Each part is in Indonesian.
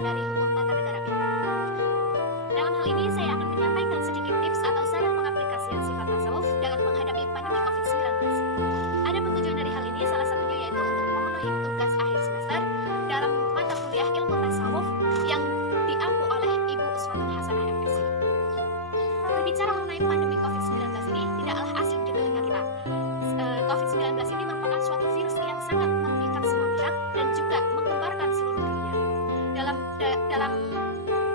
dari hukum tata negara ini. Dalam hal ini saya akan menyampaikan sedikit tips atau saran pengaplikasian sifat tasawuf dalam menghadapi pandemi COVID-19. Adapun tujuan dari hal ini salah satunya yaitu untuk memenuhi tugas akhir semester dalam mata kuliah ilmu tasawuf yang diampu oleh Ibu Uswatun Hasanah MSc. Berbicara mengenai pandemi COVID-19 ini tidaklah asing di telinga kita. COVID-19 ini merupakan suatu virus yang sangat merugikan semua pihak dan juga menggemparkan seluruh dunia.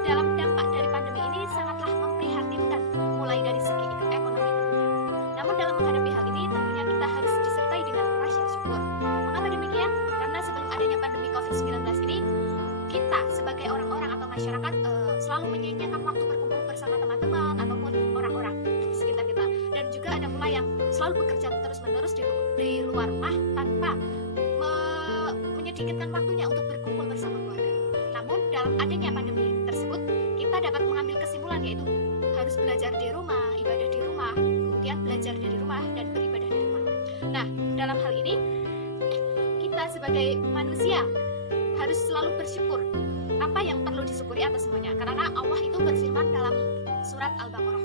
Dalam dampak dari pandemi ini sangatlah memprihatinkan, mulai dari segi ekonomi tentunya. Namun dalam menghadapi hal ini tentunya kita harus disertai dengan rasa syukur. Mengapa demikian? Karena sebelum adanya pandemi COVID-19 ini, kita sebagai orang-orang atau masyarakat selalu menyanyiakan waktu berkumpul bersama teman-teman ataupun orang-orang di sekitar kita. Dan juga ada pula yang selalu bekerja terus-menerus di luar rumah tanpa menyedikitkan waktunya untuk berkumpul bersama keluarga. Namun dalam adanya pandemi tersebut, kita dapat mengambil kesimpulan yaitu harus belajar di rumah, ibadah di rumah, kemudian belajar dari rumah dan beribadah di rumah. Nah, dalam hal ini kita sebagai manusia harus selalu bersyukur. Apa yang perlu disyukuri atas semuanya? Karena Allah itu berfirman dalam surat Al-Baqarah,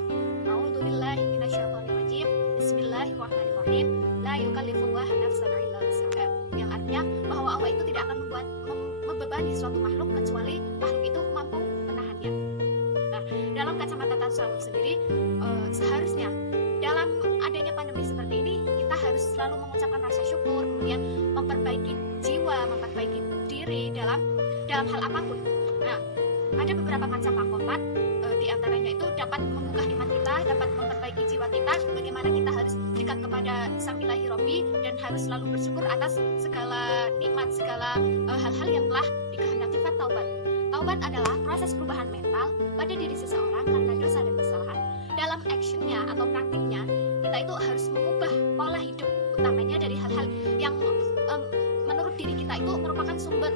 A'udzubillahi minasyaitonirrajim, Bismillahirrahmanirrahim, la yukallifullahu nafsan illa wus'aha. Yang artinya bahwa Allah itu tidak akan membebani suatu makhluk kecuali makhluk itu mampu menahannya. Nah, dalam kacamata tasawuf sendiri, seharusnya dalam adanya pandemi seperti ini kita harus selalu mengucapkan rasa syukur, kemudian memperbaiki jiwa, memperbaiki diri dalam hal apapun. Nah, ada beberapa macam makomat, di antaranya itu dapat membuka iman kita, dapat memperbaiki jiwa kita, bagaimana kita harus dekat kepada Sang Ilahi Robbi dan harus selalu bersyukur atas segala nikmat, segala hal-hal yang telah dikehendaki. Taubat. Taubat adalah proses perubahan mental pada diri seseorang karena dosa dan kesalahan. Dalam actionnya atau praktiknya, kita itu harus mengubah pola hidup, utamanya dari hal-hal yang menurut diri kita itu merupakan sumber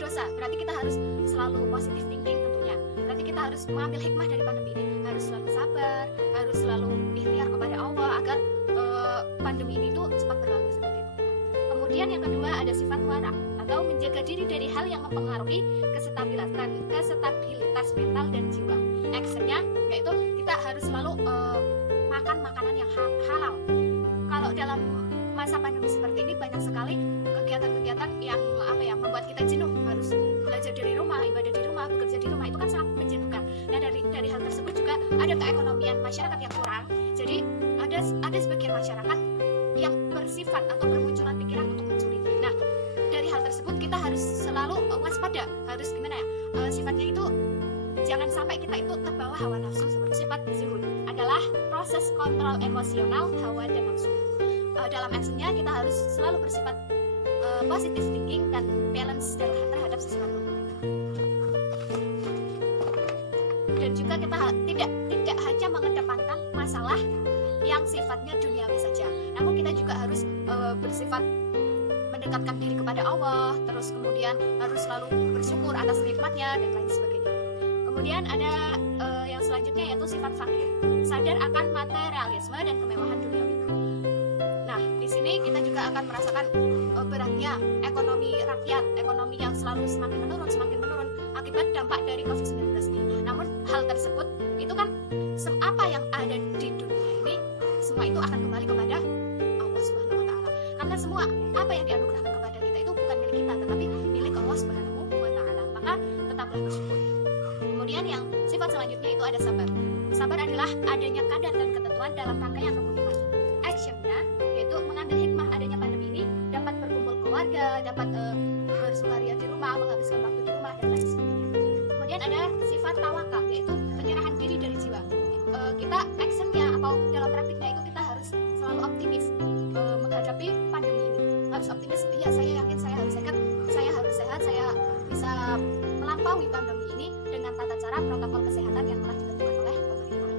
dosa. Berarti kita harus selalu positive thinking tentunya. Berarti kita harus mengambil hikmah dari pandemi ini, harus selalu sabar, harus selalu ikhtiar kepada Allah agar pandemi ini tuh cepat berlalu seperti itu. Kemudian yang kedua ada sifat wara atau menjaga diri dari hal yang mempengaruhi kestabilitas mental dan jiwa. Actionnya yaitu kita harus selalu makan makanan yang halal. Kalau dalam masa pandemi seperti ini banyak sekali kegiatan-kegiatan yang membuat kita jenuh, harus belajar dari rumah, ibadah di rumah, bekerja di rumah, itu kan sangat menjenuhkan. Nah, dari hal tersebut juga ada keekonomian masyarakat yang kurang. Jadi ada sebagian masyarakat yang bersifat atau bermunculan pikiran untuk mencuri. Nah, dari hal tersebut kita harus selalu waspada, harus sifatnya itu jangan sampai kita itu terbawa hawa nafsu. Seperti sifat zuhud adalah proses kontrol emosional hawa dan nafsu. Dalam actionnya kita harus selalu bersifat positive thinking dan balance terhadap sesuatu. Dan juga kita tidak hanya mengedepankan masalah yang sifatnya duniawi saja, namun kita juga harus bersifat mendekatkan diri kepada Allah, terus kemudian harus selalu bersyukur atas nikmatnya dan lain sebagainya. Kemudian ada yang selanjutnya yaitu sifat fakir, sadar akan materialisme dan kemewahan duniawi. Nah, di sini kita juga akan merasakan beratnya ekonomi rakyat, ekonomi yang selalu semakin menurun akibat dampak dari COVID-19 ini. Namun hal tersebut itu kan apa yang ada di dunia ini semua itu akan kembali kepada Allah Subhanahu wa taala. Karena semua apa yang dianugerahkan kepada kita itu bukan milik kita tetapi milik Allah Subhanahu wa taala. Maka tetaplah bersyukur. Kemudian yang sifat selanjutnya itu ada sabar. Sabar adalah adanya kadar dan ketentuan dalam rangkaian rukun iman. Actionnya yaitu mengambil hikmah adanya pandemi ini, dapat berkumpul keluarga, dapat bersukaria di rumah, menghabiskan waktu di rumah dan lain sebagainya. Kemudian ada sifat tawakal yaitu penyerahan diri dari jiwa. Kita actionnya atau dalam praktiknya itu kita harus selalu optimis menghadapi pandemi ini. Harus optimis, ya saya yakin saya harus sehat, saya bisa melampaui pandemi ini dengan tata cara protokol kesehatan yang telah ditentukan oleh pemerintah.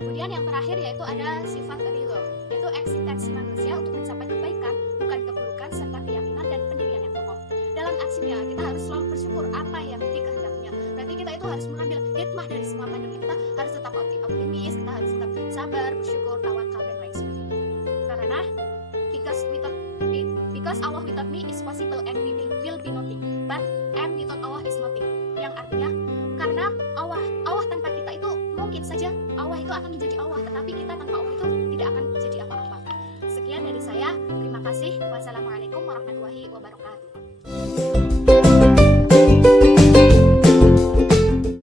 Kemudian yang terakhir yaitu ada sifat ridho, yaitu eksistensi manusia untuk mencapai kebaikan, bukan keburukan, serta keyakinan dan pendirian yang kokoh. Dalam aksinya kita harus selalu bersyukur apa yang dikehendakinya. Berarti kita itu harus mengambil hikmah dari semua pandemi. Kita harus tetap optimis, kita harus tetap sabar, bersyukur, tawakal dan lain sebagainya. Karena because Allah without me is possible and we will be nothing, but am without Allah is nothing. Yang akan menjadi Allah, tetapi kita tanpa Allah itu tidak akan menjadi apa-apa. Sekian dari saya, terima kasih. Wassalamualaikum warahmatullahi wabarakatuh.